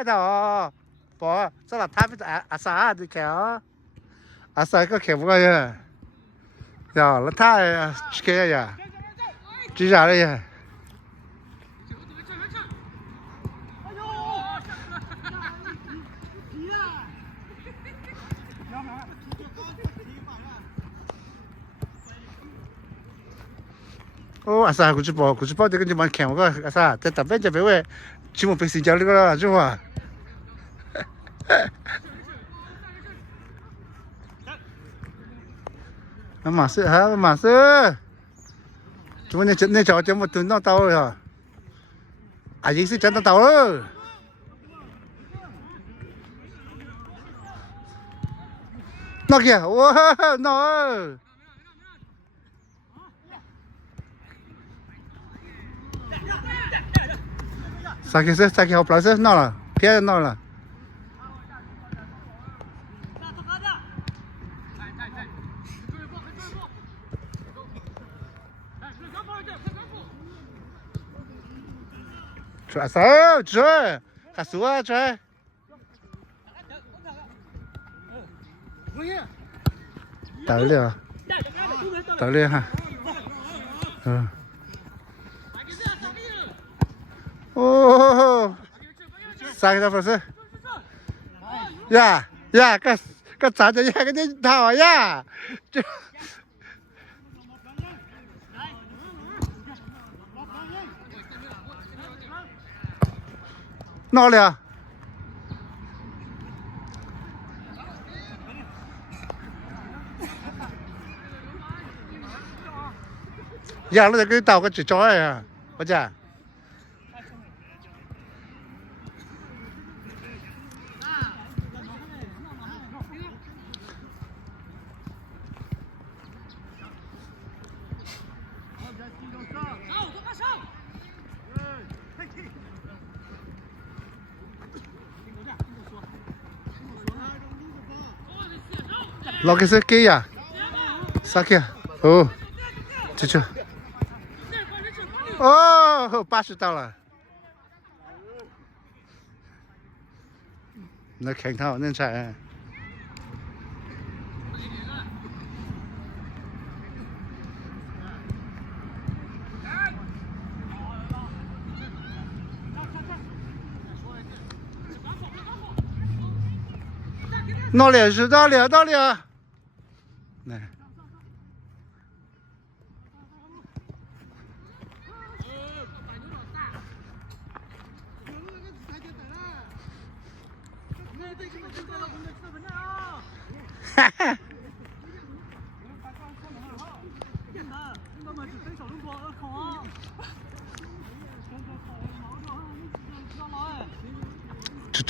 太的不，这老太不是啥的看啥个看不过呀？呀，老太去看呀，这啥的呀？哦，啥估计包这个地方看不过啥，在大边这边喂，起码被睡觉那个了，是吧？马斯哈马斯，怎么你找这么蹲到刀了？啊，也是真的刀了。那个，哇，那。啥个好不是闹了，别闹了。抓手追，还说追。到了，到了哈，嗯。哦，啥个不是？呀，个咋的呀？个你逃呀？这。哪里啊？呀，那个倒个去找呀，我讲。老个是给呀，啥个？哦，这就，哦，80到了，那看他能踩。哪里是哪里啊？来。哈哈。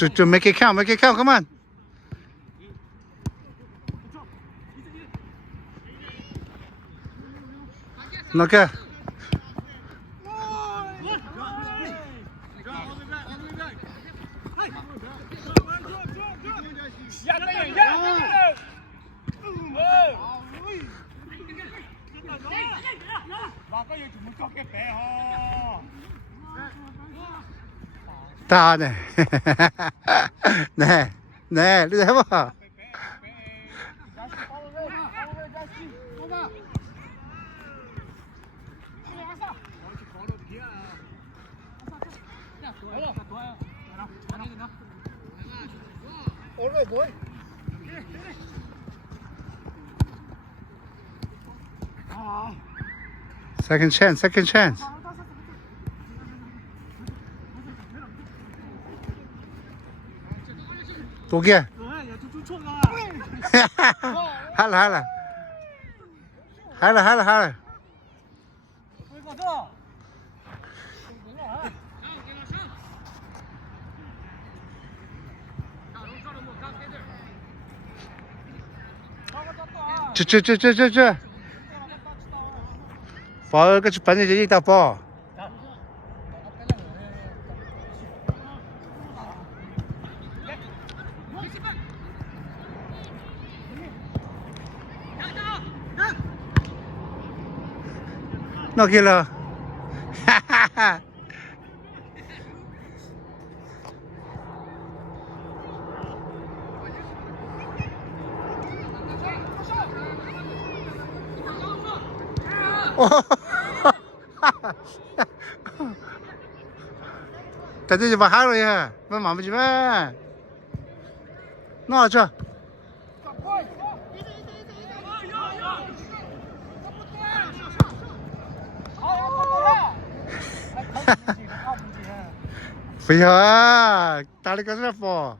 这没给看，come on。那个。大呢，来，你来吧。Second chance. 多给。好了。这。包个去搬进去一大包。那给了，哈哈哈。在这就把哈了呀，我忙不起嘛。那去。不要啊，打了个什么？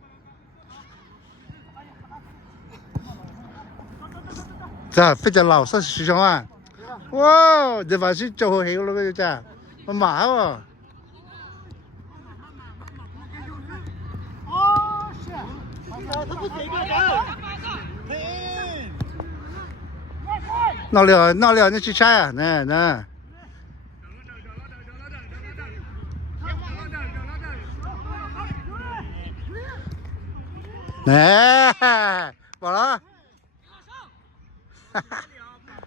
这非常老实实上啊！哇，这把是做好了个咋？我麻哦。闹了，你去拆啊？那。哎，完了，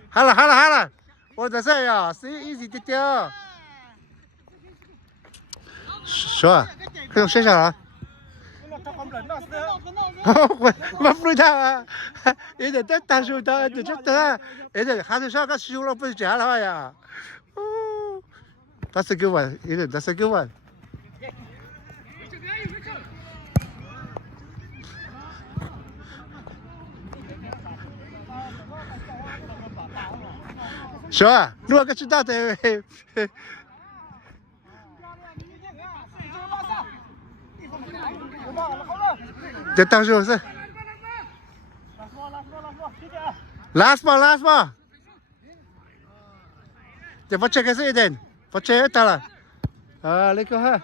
好了，我在这呀，是一起掉。说，可以睡下了。我不知道啊，一点在打手的，就得，一点还是说个修了不是假了呀？哦，那是给我，一点那是给我。是吧？如果个知道的，就当时是 last ball， 就不 check 是一点，不 check 到了，啊，那个哈，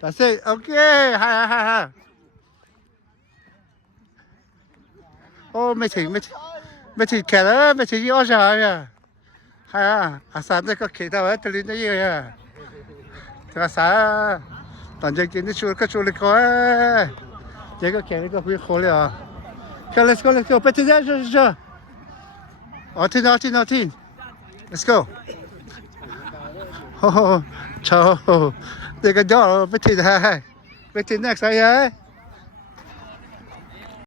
但是 OK， 嗨，哦，没停开了，没停2下呀。係啊，阿三呢個企頭喺度練咗嘢啊，阿三，當陣見啲做力個啊，這個企呢個會好了，看 let's go， 不停下去，我聽，let's go， 哦，操，這個鳥不停下，不停那啥呀？